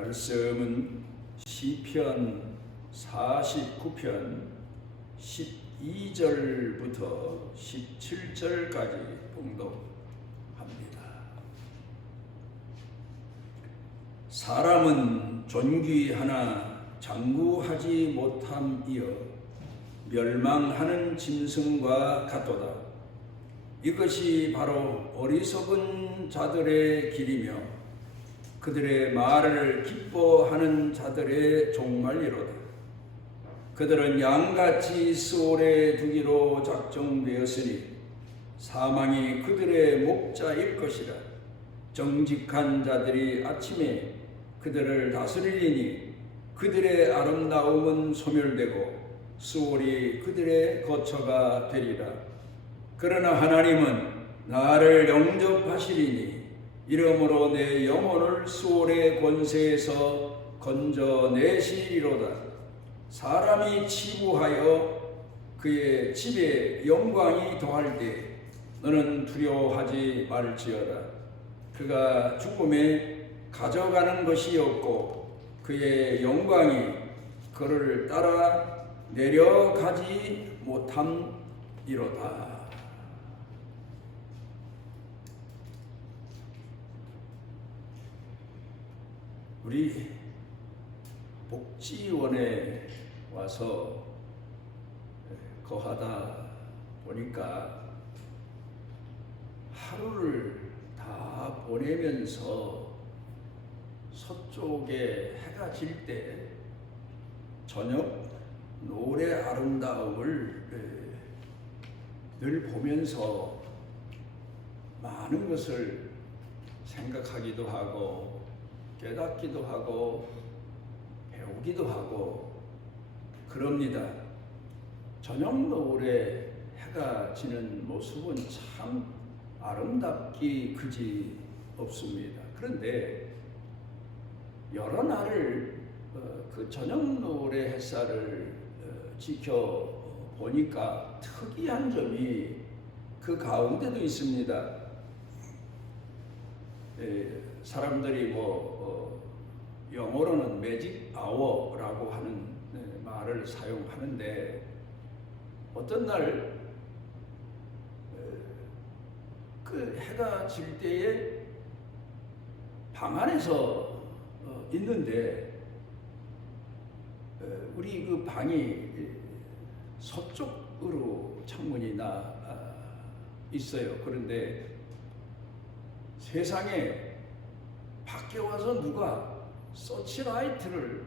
말씀은 시편 49편 12절부터 17절까지 봉독합니다. 사람은 존귀하나 장구하지 못함이여 멸망하는 짐승과 같도다. 이것이 바로 어리석은 자들의 길이며 그들의 말을 기뻐하는 자들의 종말이로다. 그들은 양같이 스올에 두기로 작정되었으니 사망이 그들의 목자일 것이라. 정직한 자들이 아침에 그들을 다스리리니 그들의 아름다움은 소멸되고 스올이 그들의 거처가 되리라. 그러나 하나님은 나를 영접하시리니 이러므로 내 영혼을 스올의 권세에서 건져내시리로다. 사람이 치부하여 그의 집에 영광이 더할 때 너는 두려워하지 말지어다. 그가 죽음에 가져가는 것이 없고 그의 영광이 그를 따라 내려가지 못함이로다. 우리 복지원에 와서 거하다 보니까 하루를 다 보내면서 서쪽에 해가 질 때 저녁 노을의 아름다움을 늘 보면서 많은 것을 생각하기도 하고 깨닫기도 하고 배우기도 하고 그럽니다. 저녁 노을에 해가 지는 모습은 참 아름답기 그지 없습니다. 그런데 여러 날을 그 저녁 노을의 햇살을 지켜보니까 특이한 점이 그 가운데도 있습니다. 사람들이 영어로는 매직 아워라고 하는 말을 사용하는데 어떤 날 그 해가 질 때에 방 안에서 있는데 우리 그 방이 서쪽으로 창문이 나 있어요. 그런데 세상에 밖에 와서 누가 서치라이트를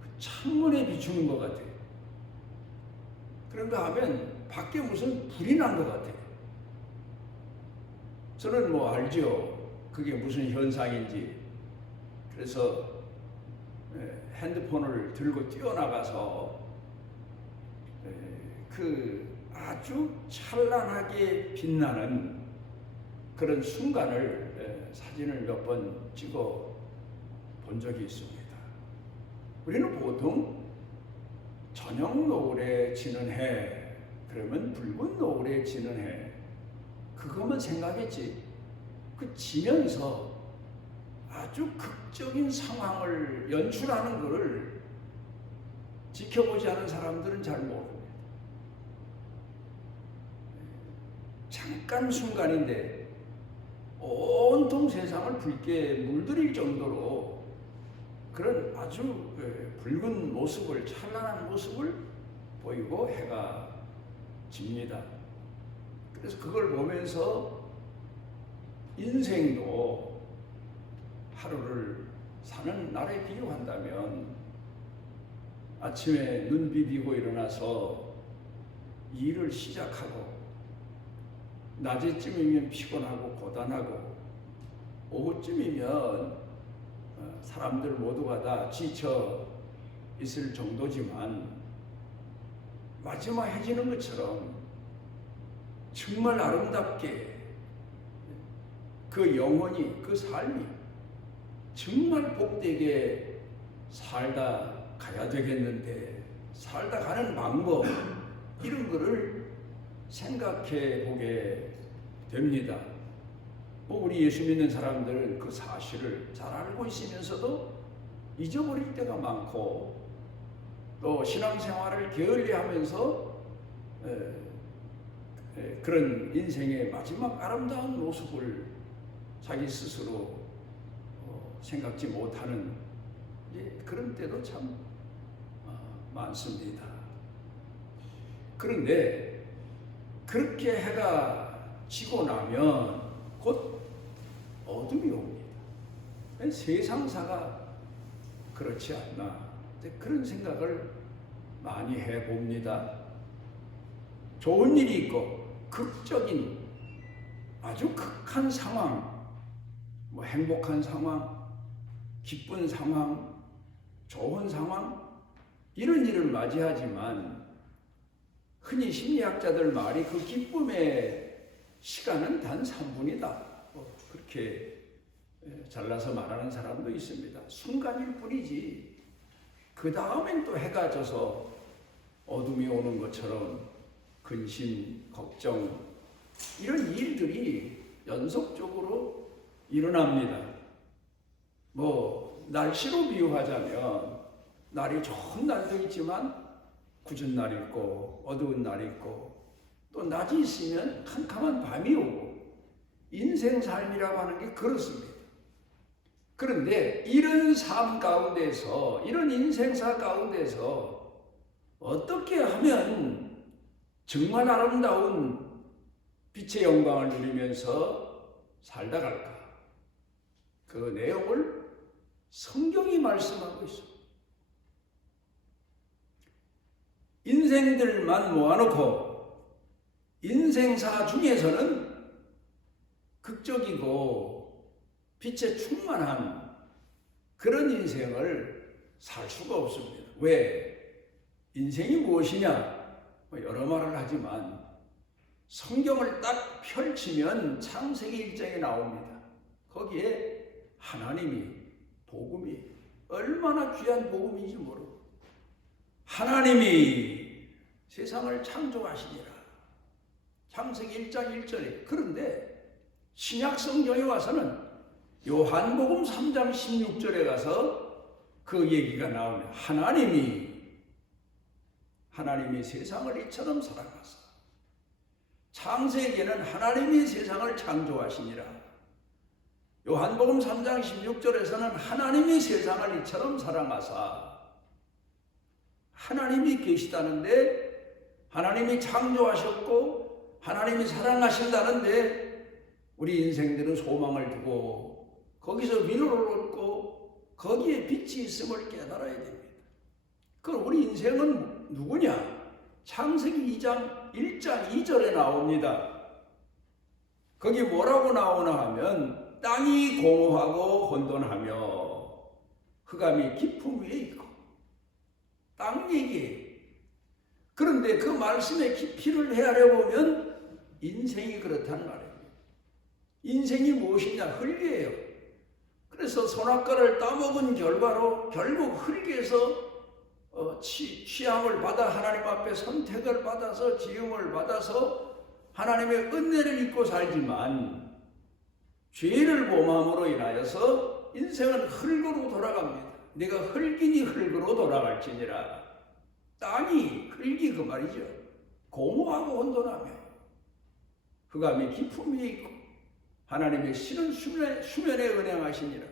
그 창문에 비추는 것 같아요. 그런가 하면 밖에 무슨 불이 난 것 같아요. 저는 알죠. 그게 무슨 현상인지. 그래서 핸드폰을 들고 뛰어나가서 그 아주 찬란하게 빛나는 그런 순간을 사진을 몇 번 찍어 본 적이 있습니다. 우리는 보통 저녁 노을에 지는 해, 그러면 붉은 노을에 지는 해, 그것만 생각했지. 그 지면서 아주 극적인 상황을 연출하는 것을 지켜보지 않은 사람들은 잘 모릅니다. 잠깐 순간인데 온통 세상을 붉게 물들일 정도로 그런 아주 붉은 모습을, 찬란한 모습을 보이고 해가 집니다. 그래서 그걸 보면서 인생도 하루를 사는 날에 비유한다면 아침에 눈 비비고 일어나서 일을 시작하고 낮에쯤이면 피곤하고 고단하고 오후쯤이면 사람들 모두가 다 지쳐 있을 정도지만 마지막 해지는 것처럼 정말 아름답게 그 영혼이, 그 삶이 정말 복되게 살다 가야 되겠는데 살다 가는 방법 이런 거를 생각해 보게 됩니다. 우리 예수 믿는 사람들은 그 사실을 잘 알고 있으면서도 잊어버릴 때가 많고 또 신앙생활을 게을리하면서 그런 인생의 마지막 아름다운 모습을 자기 스스로 생각지 못하는 그런 때도 참 많습니다. 그런데 그렇게 해가 지고 나면 곧 어둠이 옵니다. 세상사가 그렇지 않나 그런 생각을 많이 해봅니다. 좋은 일이 있고 극적인 아주 극한 상황, 행복한 상황, 기쁜 상황, 좋은 상황 이런 일을 맞이하지만 흔히 심리학자들 말이 그 기쁨의 시간은 단 3분이다. 그렇게 잘라서 말하는 사람도 있습니다. 순간일 뿐이지 그 다음엔 또 해가 져서 어둠이 오는 것처럼 근심, 걱정 이런 일들이 연속적으로 일어납니다. 날씨로 비유하자면 날이 좋은 날도 있지만 굳은 날이 있고 어두운 날이 있고 또 낮이 있으면 캄캄한 밤이 오고 인생 삶이라고 하는 게 그렇습니다. 그런데 이런 삶 가운데서 이런 인생사 가운데서 어떻게 하면 정말 아름다운 빛의 영광을 누리면서 살다 갈까? 그 내용을 성경이 말씀하고 있습니다. 인생들만 모아놓고 인생사 중에서는 극적이고 빛에 충만한 그런 인생을 살 수가 없습니다. 왜? 인생이 무엇이냐? 여러 말을 하지만 성경을 딱 펼치면 창세기 1장에 나옵니다. 거기에 하나님이 복음이 얼마나 귀한 복음인지 모르고 하나님이 세상을 창조하시니라. 창세기 1장 1절에. 그런데 신약 성경에 와서는 요한복음 3장 16절에 가서 그 얘기가 나옵니다. 하나님이 세상을 이처럼 사랑하사. 창세기에는 하나님이 세상을 창조하시니라. 요한복음 3장 16절에서는 하나님이 세상을 이처럼 사랑하사. 하나님이 계시다는데 하나님이 창조하셨고 하나님이 사랑하신다는데 우리 인생들은 소망을 두고 거기서 위로를 얻고 거기에 빛이 있음을 깨달아야 됩니다. 그럼 우리 인생은 누구냐? 창세기 2장 1장 2절에 나옵니다. 거기 뭐라고 나오나 하면 땅이 공허하고 혼돈하며 흑암이 깊음 위에 있고 땅 얘기예요. 그런데 그 말씀의 깊이를 헤아려 보면 인생이 그렇다는 말입니다. 인생이 무엇이냐? 흙이에요. 그래서 선악과를 따먹은 결과로 결국 흙에서 취함을 받아 하나님 앞에 선택을 받아서 지음을 받아서 하나님의 은혜를 입고 살지만 죄를 범함으로 인하여서 인생은 흙으로 돌아갑니다. 내가 흙이니 흙으로 돌아갈지니라. 땅이 흙이 그 말이죠. 공허하고 혼돈하며 흑암이 깊음 위에 있고 하나님의 신은 수면에 은행하시니라.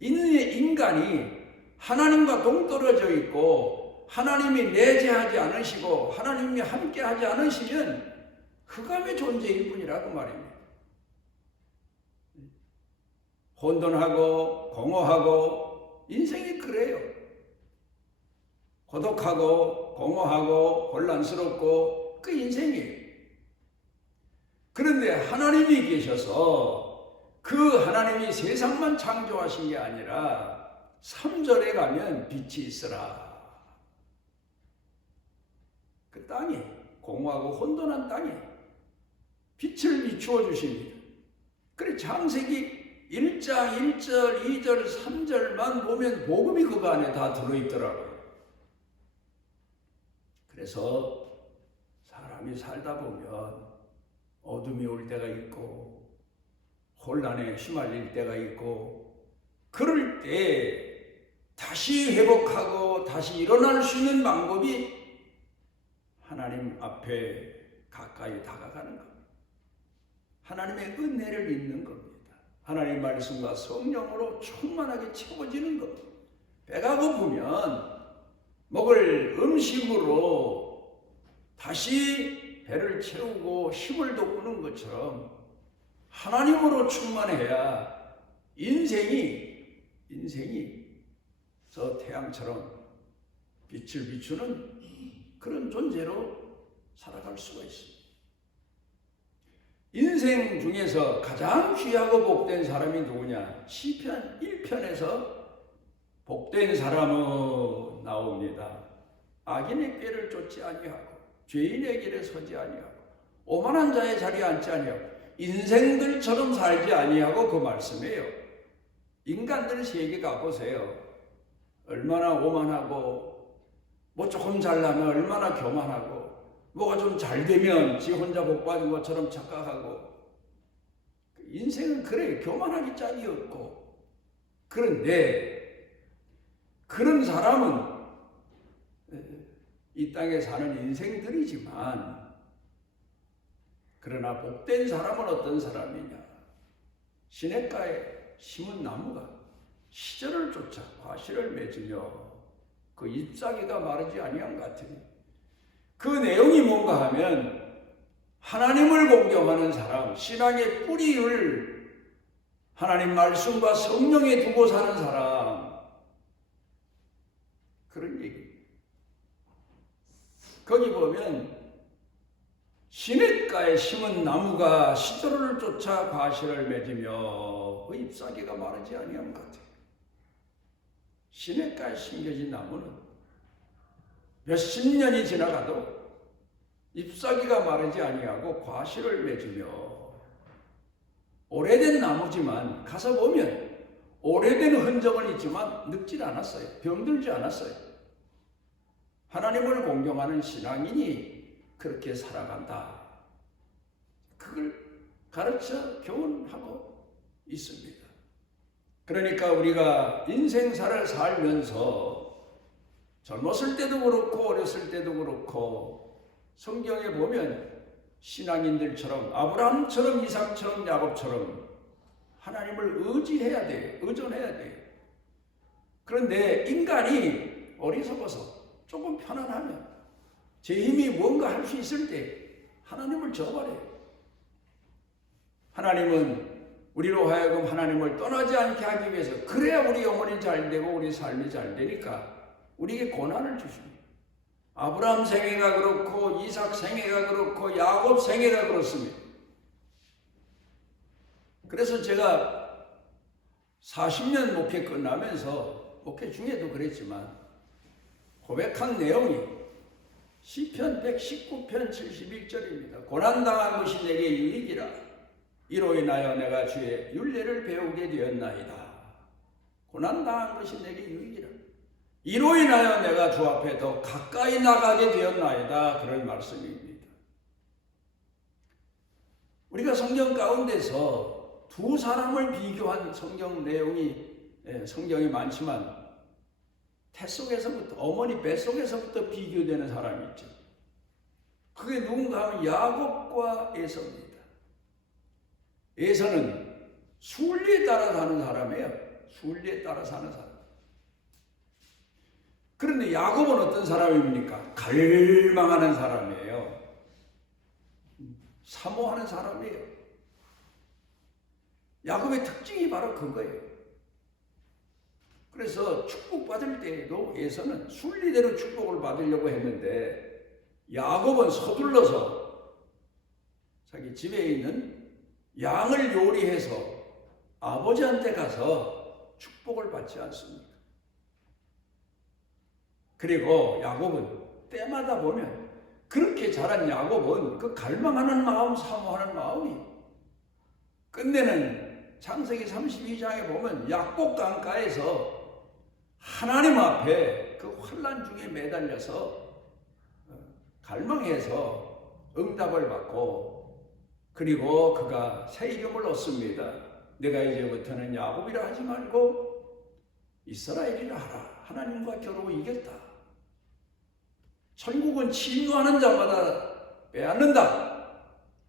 인간이 하나님과 동떨어져 있고 하나님이 내재하지 않으시고 하나님이 함께하지 않으시면 흑암의 존재일 뿐이라 그 말입니다. 혼돈하고 공허하고 인생이 그래요. 고독하고 공허하고 혼란스럽고 그 인생이에요. 그런데 하나님이 계셔서 그 하나님이 세상만 창조하신 게 아니라 3절에 가면 빛이 있으라. 그 땅이 공허하고 혼돈한 땅에 빛을 비추어 주십니다. 그래 창세기 1장 1절 2절 3절만 보면 복음이 그 안에 다 들어있더라고요. 그래서 사람이 살다 보면 어둠이 올 때가 있고 혼란에 휘말릴 때가 있고 그럴 때 다시 회복하고 다시 일어날 수 있는 방법이 하나님 앞에 가까이 다가가는 겁니다. 하나님의 은혜를 믿는 겁니다. 하나님의 말씀과 성령으로 충만하게 채워지는 겁니다. 배가 고프면 먹을 음식으로 다시 배를 채우고 힘을 돋구는 것처럼 하나님으로 충만해야 인생이 저 태양처럼 빛을 비추는 그런 존재로 살아갈 수가 있습니다. 인생 중에서 가장 귀하고 복된 사람이 누구냐? 시편 1편에서 복된 사람은 나옵니다. 악인의 꾀를 쫓지 아니하고 죄인의 길에 서지 아니하고 오만한 자의 자리에 앉지 아니하고 인생들처럼 살지 아니하고 그 말씀이에요. 인간들 세계 가보세요. 얼마나 오만하고 뭐 조금 잘나면 얼마나 교만하고 뭐가 좀 잘 되면 지 혼자 복 받은 것처럼 착각하고 인생은 그래 교만하기 짝이 없고 그런데 그런 사람은 이 땅에 사는 인생들이지만 그러나 복된 사람은 어떤 사람이냐? 시냇가에 심은 나무가 시절을 쫓아 과실을 맺으며 그 잎사귀가 마르지 아니한 것 같으니 그 내용이 뭔가 하면 하나님을 공경하는 사람, 신앙의 뿌리를 하나님 말씀과 성령에 두고 사는 사람 그런 얘기. 거기 보면 시냇가에 심은 나무가 시절을 쫓아 과실을 맺으며 그 잎사귀가 마르지 아니한 것 같아요. 시냇가에 심겨진 나무는 몇십 년이 지나가도 잎사귀가 마르지 아니하고 과실을 맺으며 오래된 나무지만 가서 보면 오래된 흔적은 있지만 늙질 않았어요. 병들지 않았어요. 하나님을 공경하는 신앙인이 그렇게 살아간다. 그걸 가르쳐 교훈하고 있습니다. 그러니까 우리가 인생사를 살면서 젊었을 때도 그렇고 어렸을 때도 그렇고 성경에 보면 신앙인들처럼 아브라함처럼 이삭처럼 야곱처럼 하나님을 의지해야 돼요. 의존해야 돼요. 그런데 인간이 어리석어서 조금 편안하면 제 힘이 뭔가 할 수 있을 때 하나님을 저버려요. 하나님은 우리로 하여금 하나님을 떠나지 않게 하기 위해서 그래야 우리 영혼이 잘 되고 우리 삶이 잘 되니까 우리에게 고난을 주십니다. 아브라함 생애가 그렇고 이삭 생애가 그렇고 야곱 생애가 그렇습니다. 그래서 제가 40년 목회 끝나면서 목회 중에도 그랬지만 고백한 내용이 시편 119편 71절입니다. 고난당한 것이 내게 유익이라 이로 인하여 내가 주의 율례를 배우게 되었나이다. 고난당한 것이 내게 유익이라 이로 인하여 내가 주 앞에 더 가까이 나가게 되었나이다. 그런 말씀입니다. 우리가 성경 가운데서 두 사람을 비교한 성경 내용이 성경에 많지만 태속에서부터 어머니 뱃속에서부터 비교되는 사람이 있죠. 그게 누군가 하면 야곱과 에서입니다. 에서는 순리에 따라 사는 사람이에요. 순리에 따라 사는 사람. 그런데 야곱은 어떤 사람입니까? 갈망하는 사람이에요. 사모하는 사람이에요. 야곱의 특징이 바로 그거예요. 그래서 축복받을 때에도 에서는 순리대로 축복을 받으려고 했는데 야곱은 서둘러서 자기 집에 있는 양을 요리해서 아버지한테 가서 축복을 받지 않습니다. 그리고 야곱은 때마다 보면 그렇게 자란 야곱은 그 갈망하는 마음, 사모하는 마음이 끝내는 창세기 32장에 보면 약복 강가에서 하나님 앞에 그 환난 중에 매달려서 갈망해서 응답을 받고 그리고 그가 새 이름을 얻습니다. 내가 이제부터는 야곱이라 하지 말고 이스라엘이라 하라. 하나님과 겨루어 이겼다. 천국은 침노하는 자마다 빼앗는다.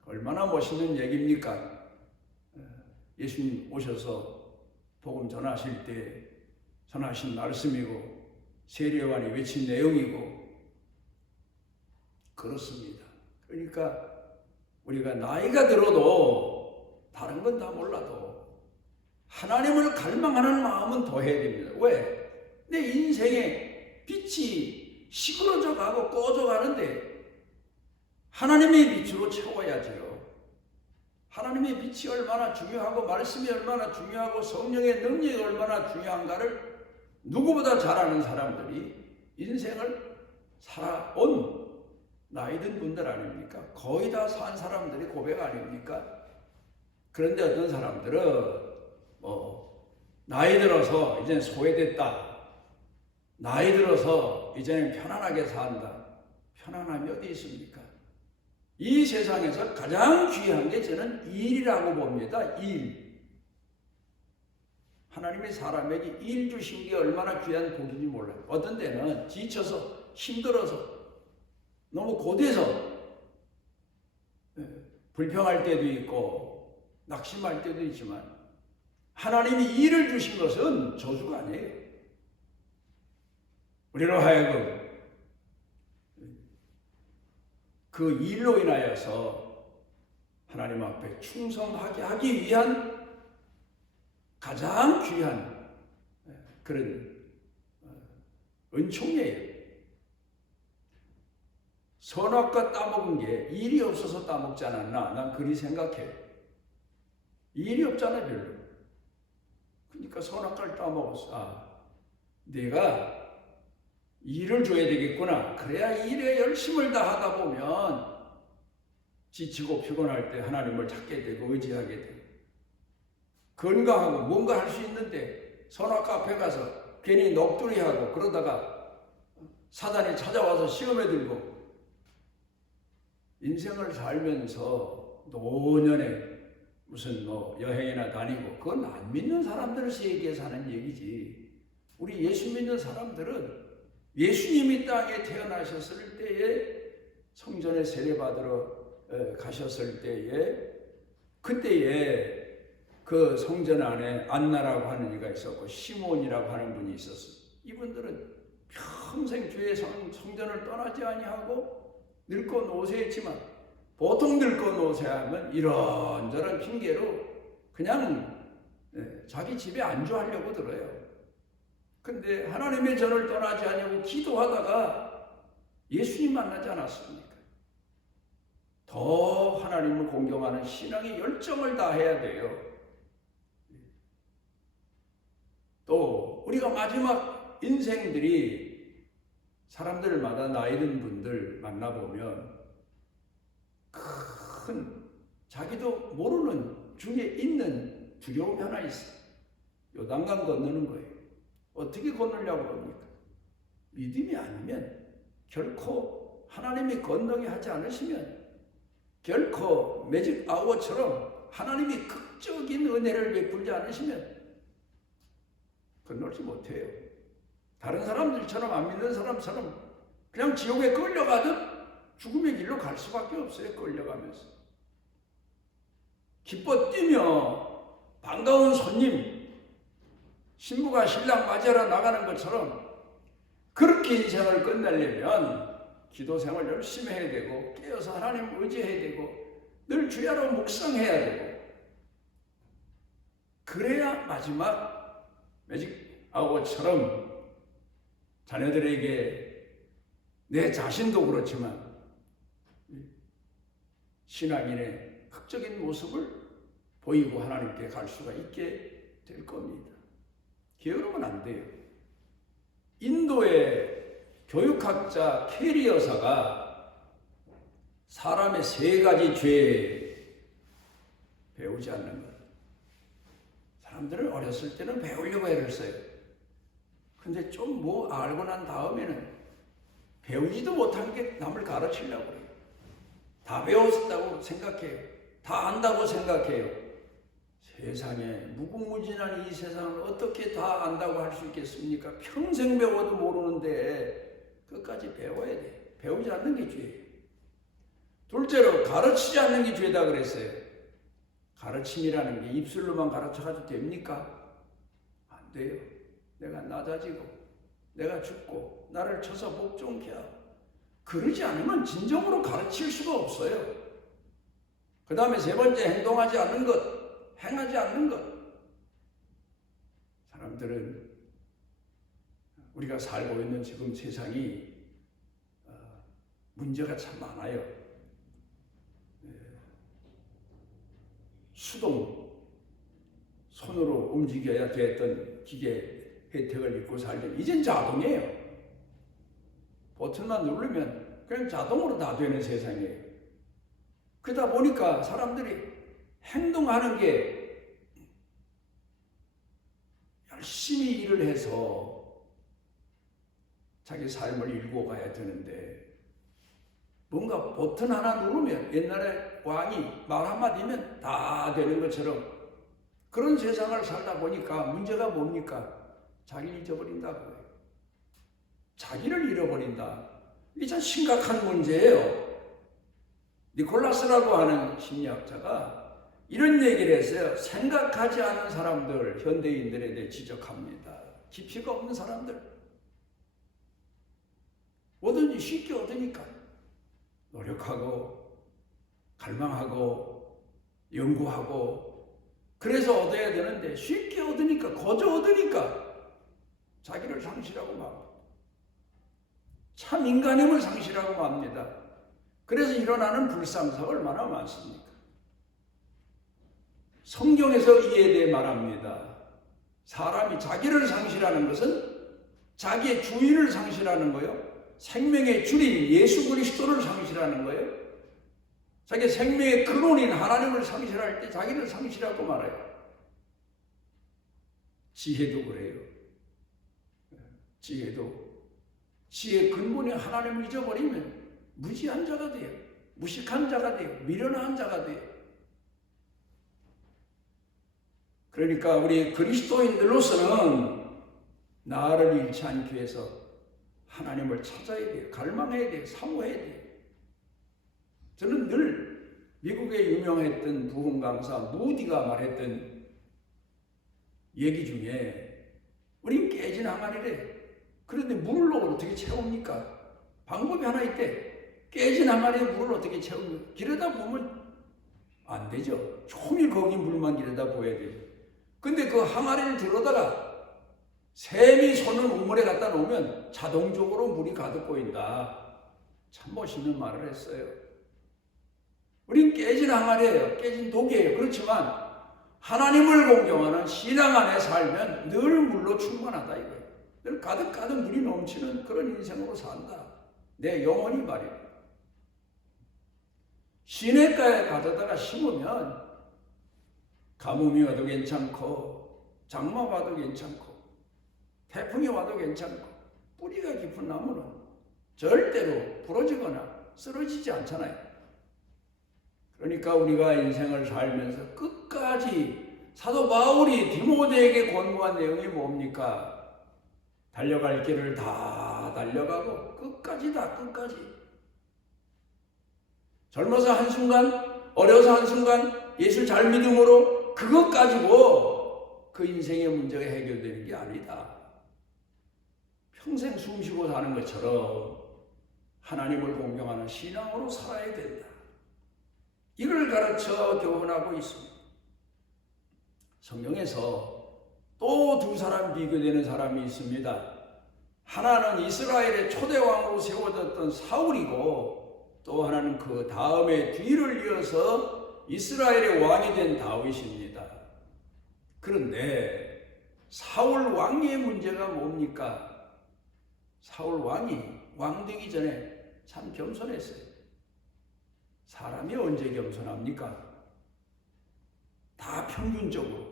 얼마나 멋있는 얘기입니까? 예수님 오셔서 복음 전하실 때 전하신 말씀이고 세례요한이 외친 내용이고 그렇습니다. 그러니까 우리가 나이가 들어도 다른 건 다 몰라도 하나님을 갈망하는 마음은 더 해야 됩니다. 왜? 내 인생에 빛이 시끄러져 가고 꺼져 가는데 하나님의 빛으로 채워야지요. 하나님의 빛이 얼마나 중요하고 말씀이 얼마나 중요하고 성령의 능력이 얼마나 중요한가를 누구보다 잘 아는 사람들이 인생을 살아온 나이 든 분들 아닙니까? 거의 다 산 사람들이 고백 아닙니까? 그런데 어떤 사람들은 나이 들어서 이제는 소외됐다. 나이 들어서 이제는 편안하게 산다. 편안함이 어디 있습니까? 이 세상에서 가장 귀한 게 저는 일이라고 봅니다. 일. 하나님이 사람에게 일 주신 게 얼마나 귀한 복인지 몰라요. 어떤 때는 지쳐서 힘들어서 너무 고돼서 불평할 때도 있고 낙심할 때도 있지만 하나님이 일을 주신 것은 저주가 아니에요. 우리로 하여금 그 일로 인하여서 하나님 앞에 충성하게 하기 위한 가장 귀한 그런 은총이에요. 선악과 따먹은 게 일이 없어서 따먹지 않았나? 난 그리 생각해. 일이 없잖아 별로. 그러니까 선악과를 따먹었어. 내가 일을 줘야 되겠구나. 그래야 일에 열심을 다하다 보면 지치고 피곤할 때 하나님을 찾게 되고 의지하게 되고 건강하고 뭔가 할 수 있는데 선악과 앞에 가서 괜히 넋두리하고 그러다가 사단이 찾아와서 시험에 들고 인생을 살면서 노년에 무슨 여행이나 다니고 그건 안 믿는 사람들에서 얘기해서 하는 얘기지. 우리 예수 믿는 사람들은 예수님이 땅에 태어나셨을 때에 성전에 세례받으러 가셨을 때에 그때에 그 성전 안에 안나라고 하는 이가 있었고 시몬이라고 하는 분이 있었어요. 이분들은 평생 주의 성전을 떠나지 아니하고 늙고 노쇠했지만 보통 늙고 노쇠하면 이런저런 핑계로 그냥 자기 집에 안주하려고 들어요. 근데 하나님의 전을 떠나지 아니하고 기도하다가 예수님 만나지 않았습니까? 더 하나님을 공경하는 신앙의 열정을 다해야 돼요. 또 우리가 마지막 인생들이 사람들마다 나이 든 분들 만나보면 큰 자기도 모르는 중에 있는 두려움이 하나 있어요. 요단강 건너는 거예요. 어떻게 건너려고 합니까? 믿음이 아니면 결코 하나님이 건너게 하지 않으시면 결코 매직 아워처럼 하나님이 극적인 은혜를 베풀지 않으시면 건너지 못해요. 다른 사람들처럼 안 믿는 사람처럼 그냥 지옥에 끌려가듯 죽음의 길로 갈 수밖에 없어요. 끌려가면서 기뻐 뛰며 반가운 손님 신부가 신랑 맞이하러 나가는 것처럼 그렇게 인생을 끝내려면 기도 생활 열심히 해야 되고 깨어서 하나님 의지해야 되고 늘 주야로 묵상해야 되고 그래야 마지막 매직 아워처럼 자녀들에게 내 자신도 그렇지만 신앙인의 극적인 모습을 보이고 하나님께 갈 수가 있게 될 겁니다. 게으르면 안 돼요. 인도의 교육학자 캐리 여사가 사람의 세 가지 죄 배우지 않는 것. 사람들은 어렸을 때는 배우려고 애를 써요. 근데 좀 뭐 알고 난 다음에는 배우지도 못한 게 남을 가르치려고 해요. 다 배웠다고 생각해요. 다 안다고 생각해요. 세상에 무궁무진한 이 세상을 어떻게 다 안다고 할 수 있겠습니까? 평생 배워도 모르는데 끝까지 배워야 돼. 배우지 않는 게 죄예요. 둘째로 가르치지 않는 게 죄다 그랬어요. 가르침이라는 게 입술로만 가르쳐가지고 됩니까? 안 돼요. 내가 낮아지고 내가 죽고 나를 쳐서 복종케 하고 그러지 않으면 진정으로 가르칠 수가 없어요. 그 다음에 세 번째, 행동하지 않는 것, 행하지 않는 것. 사람들은 우리가 살고 있는 지금 세상이 문제가 참 많아요. 수동, 손으로 움직여야 됐던 기계 혜택을 입고 살던 이젠 자동이에요. 버튼만 누르면 그냥 자동으로 다 되는 세상이에요. 그러다 보니까 사람들이 행동하는 게 열심히 일을 해서 자기 삶을 일구어 가야 되는데 뭔가 버튼 하나 누르면 옛날에 왕이 말 한마디면 다 되는 것처럼 그런 세상을 살다 보니까 문제가 뭡니까? 자기를 잊어버린다고요. 자기를 잃어버린다. 이게 참 심각한 문제예요. 니콜라스라고 하는 심리학자가 이런 얘기를 했어요. 생각하지 않은 사람들, 현대인들에 대해 지적합니다. 깊이가 없는 사람들. 뭐든지 쉽게 얻으니까 노력하고 갈망하고 연구하고 그래서 얻어야 되는데 쉽게 얻으니까 거저 얻으니까 자기를 상실하고 맙니다. 참 인간임을 상실하고 맙니다. 그래서 일어나는 불상사가 얼마나 많습니까? 성경에서 이에 대해 말합니다. 사람이 자기를 상실하는 것은 자기의 주인을 상실하는 거예요. 생명의 주인 예수 그리스도를 상실하는 거예요. 자기 생명의 근원인 하나님을 상실할 때 자기를 상실하고 말아요. 지혜도 그래요. 지혜의 근본이 하나님을 잊어버리면 무지한 자가 돼요. 무식한 자가 돼요. 미련한 자가 돼요. 그러니까 우리 그리스도인들로서는 나를 잃지 않기 위해서 하나님을 찾아야 돼요. 갈망해야 돼요. 사모해야 돼요. 저는 늘 미국에 유명했던 부흥 강사 무디가 말했던 얘기 중에 우린 깨진 항아리래. 그런데 물로 어떻게 채웁니까? 방법이 하나 있대. 깨진 항아리에 물을 어떻게 채웁니까? 길에다 보면 안 되죠. 종일 거기 물만 길에다 보여야 되죠. 근데 그 항아리를 들어다가 샘이 손을 우물에 갖다 놓으면 자동적으로 물이 가득 보인다. 참 멋있는 말을 했어요. 우린 깨진 항아리예요. 깨진 독이에요. 그렇지만 하나님을 공경하는 신앙 안에 살면 늘 물로 충만하다 이거예요. 늘 가득가득 물이 넘치는 그런 인생으로 산다. 내 영혼이 말이에요. 시냇가에 가져다가 심으면 가뭄이 와도 괜찮고 장마 와도 괜찮고 태풍이 와도 괜찮고 뿌리가 깊은 나무는 절대로 부러지거나 쓰러지지 않잖아요. 그러니까 우리가 인생을 살면서 끝까지 사도 바울이 디모데에게 권고한 내용이 뭡니까? 달려갈 길을 다 달려가고 끝까지 젊어서 한순간 어려서 한순간 예수 잘 믿음으로 그것 가지고 그 인생의 문제가 해결되는 게 아니다. 평생 숨쉬고 사는 것처럼 하나님을 공경하는 신앙으로 살아야 된다. 이걸 가르쳐 교훈하고 있습니다. 성경에서 또 두 사람 비교되는 사람이 있습니다. 하나는 이스라엘의 초대왕으로 세워졌던 사울이고 또 하나는 그 다음에 뒤를 이어서 이스라엘의 왕이 된 다윗입니다. 그런데 사울 왕의 문제가 뭡니까? 사울 왕이 왕 되기 전에 참 겸손했어요. 사람이 언제 겸손합니까? 다 평균적으로.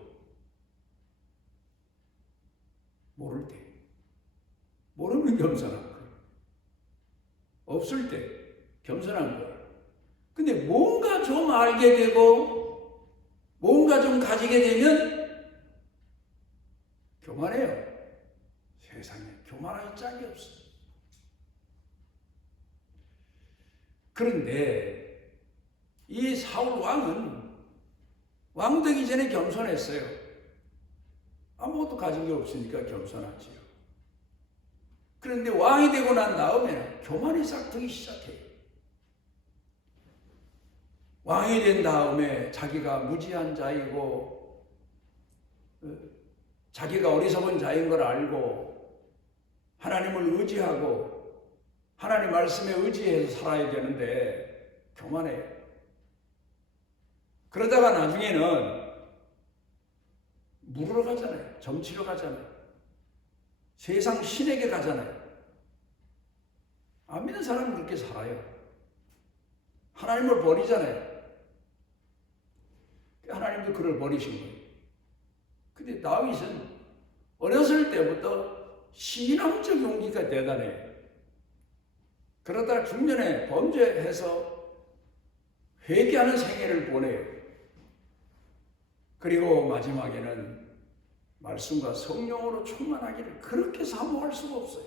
모를 때. 모르면 겸손한 거예요. 없을 때 겸손한 거예요. 근데 뭔가 좀 알게 되고 뭔가 좀 가지게 되면 교만해요. 세상에 교만할 짝이 없어. 그런데 이 사울 왕은 왕 되기 전에 겸손했어요. 아무것도 가진 게 없으니까 겸손하지요. 그런데 왕이 되고 난 다음에 교만이 싹트기 시작해요. 왕이 된 다음에 자기가 무지한 자이고 자기가 어리석은 자인 걸 알고 하나님을 의지하고 하나님 말씀에 의지해서 살아야 되는데 교만해요. 그러다가 나중에는 물으러 가잖아요. 점치러 가잖아요. 세상 신에게 가잖아요. 안 믿는 사람은 그렇게 살아요. 하나님을 버리잖아요. 하나님도 그를 버리신 거예요. 근데 다윗은 어렸을 때부터 신앙적 용기가 대단해요. 그러다 중년에 범죄해서 회개하는 생애를 보내요. 그리고 마지막에는 말씀과 성령으로 충만하기를 그렇게 사모할 수가 없어요.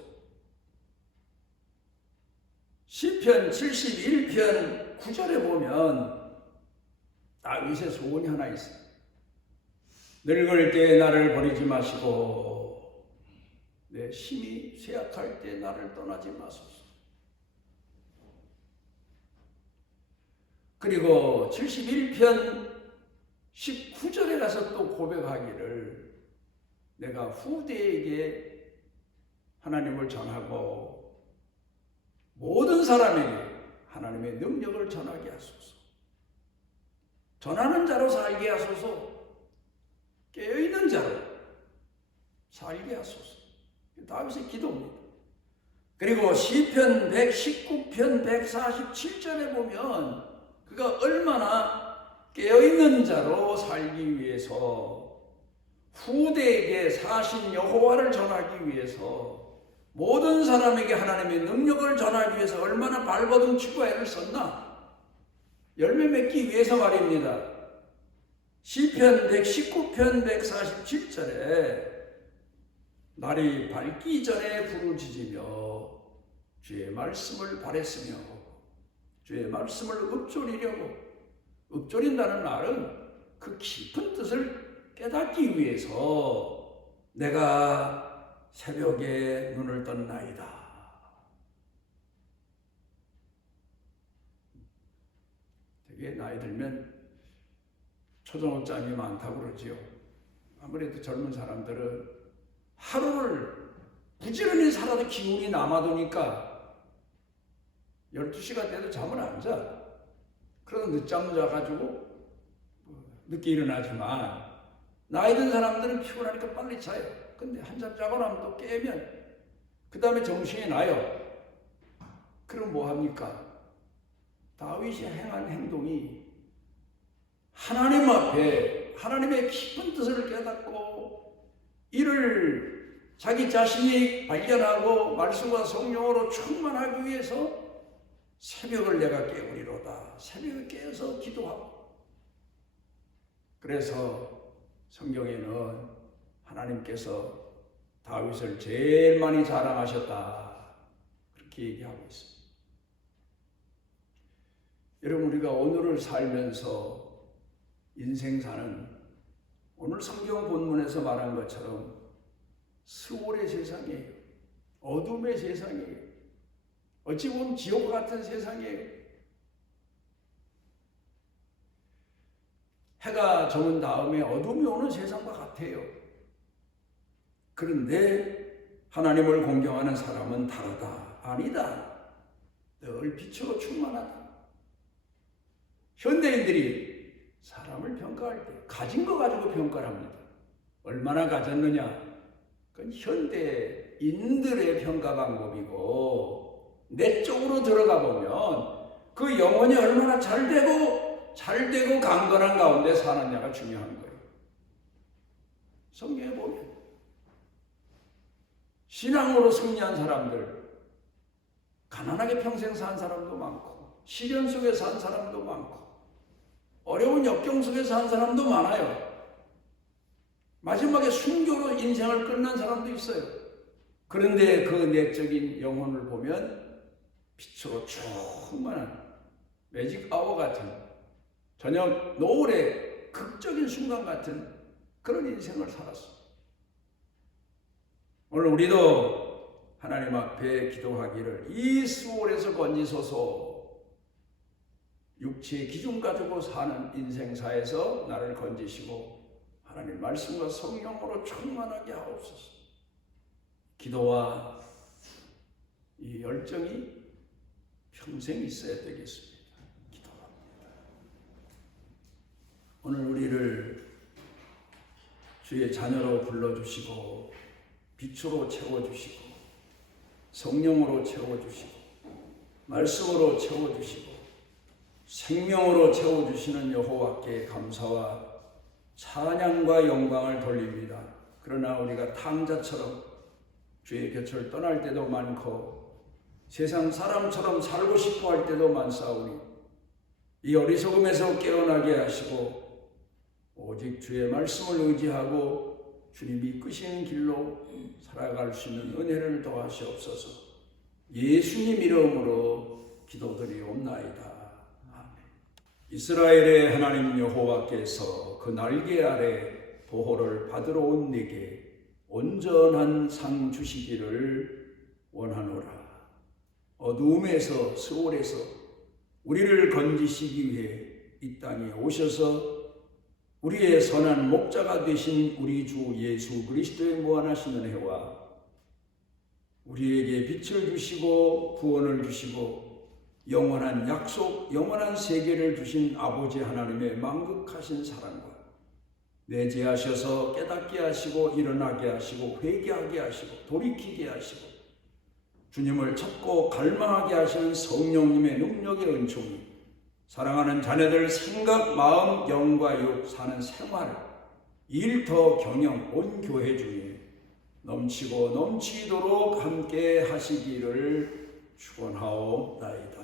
시편 71편 9절에 보면 다윗의 소원이 하나 있어요. 늙을 때 나를 버리지 마시고 내 힘이 쇠약할 때 나를 떠나지 마소서. 그리고 71편 19절에 가서 또 고백하기를 내가 후대에게 하나님을 전하고 모든 사람에게 하나님의 능력을 전하게 하소서. 전하는 자로 살게 하소서. 깨어있는 자로 살게 하소서. 다윗의 기도입니다. 그리고 시편 119편 147절에 보면 그가 얼마나 깨어있는 자로 살기 위해서 후대에게 사신 여호와를 전하기 위해서 모든 사람에게 하나님의 능력을 전하기 위해서 얼마나 발버둥 치고 애를 썼나? 열매 맺기 위해서 말입니다. 시편 119편 147절에 날이 밝기 전에 부르짖으며 주의 말씀을 바랬으며 주의 말씀을 읊조린다는 말은 그 깊은 뜻을 깨닫기 위해서 내가 새벽에 눈을 떴나이다. 되게 나이 들면 초저녁잠이 많다고 그러지요. 아무래도 젊은 사람들은 하루를 부지런히 살아도 기운이 남아도니까 12시가 돼도 잠을 안 자. 그러다 늦잠 자가지고 늦게 일어나지만 나이 든 사람들은 피곤하니까 빨리 자요. 근데 한잠 자고 나면 또 깨면 그 다음에 정신이 나요. 그럼 뭐 합니까? 다윗이 행한 행동이 하나님 앞에 하나님의 깊은 뜻을 깨닫고 이를 자기 자신이 발견하고 말씀과 성령으로 충만하기 위해서 새벽을 내가 깨우리로다. 새벽에 깨어서 기도하고. 그래서 성경에는 하나님께서 다윗을 제일 많이 자랑하셨다. 그렇게 얘기하고 있습니다. 여러분, 우리가 오늘을 살면서 인생 사는 오늘 성경 본문에서 말한 것처럼 수월의 세상이에요. 어둠의 세상이에요. 어찌 보면 지옥 같은 세상이에요. 해가 저문 다음에 어둠이 오는 세상과 같아요. 그런데 하나님을 공경하는 사람은 다르다. 아니다. 늘 빛으로 충만하다. 현대인들이 사람을 평가할 때 가진 거 가지고 평가를 합니다. 얼마나 가졌느냐? 그건 현대인들의 평가 방법이고 내 쪽으로 들어가 보면 그 영혼이 얼마나 잘되고 강건한 가운데 사느냐가 중요한 거예요. 성경에 보면 신앙으로 승리한 사람들, 가난하게 평생 산 사람도 많고 시련 속에 산 사람도 많고 어려운 역경 속에서 한 사람도 많아요. 마지막에 순교로 인생을 끝난 사람도 있어요. 그런데 그 내적인 영혼을 보면 빛으로 충만한 매직 아워 같은, 저녁 노을의 극적인 순간 같은 그런 인생을 살았습니다. 오늘 우리도 하나님 앞에 기도하기를, 이 수월에서 건지소서, 육체의 기준 가지고 사는 인생사에서 나를 건지시고 하나님 말씀과 성령으로 충만하게 하옵소서. 기도와 이 열정이 평생 있어야 되겠습니다. 기도합니다. 오늘 우리를 주의 자녀로 불러주시고 빛으로 채워주시고 성령으로 채워주시고 말씀으로 채워주시고 생명으로 채워주시는 여호와께 감사와 찬양과 영광을 돌립니다. 그러나 우리가 탕자처럼 주의 곁을 떠날 때도 많고 세상 사람처럼 살고 싶어 할 때도 많사오니 이 어리석음에서 깨어나게 하시고 오직 주의 말씀을 의지하고 주님이 이끄시는 길로 살아갈 수 있는 은혜를 더하시옵소서. 예수님 이름으로 기도드리옵나이다. 이스라엘의 하나님 여호와께서 그 날개 아래 보호를 받으러 온 네게 온전한 상 주시기를 원하노라. 어두움에서 스올에서 우리를 건지시기 위해 이 땅에 오셔서 우리의 선한 목자가 되신 우리 주 예수 그리스도의 무한하신 은혜와 우리에게 빛을 주시고 구원을 주시고 영원한 약속, 영원한 세계를 주신 아버지 하나님의 만극하신 사랑과 내재하셔서 깨닫게 하시고 일어나게 하시고 회개하게 하시고 돌이키게 하시고 주님을 찾고 갈망하게 하시는 성령님의 능력의 은총이 사랑하는 자녀들 생각, 마음, 영과 육 사는 생활, 일터, 경영, 온 교회 중에 넘치고 넘치도록 함께 하시기를 축원하옵나이다.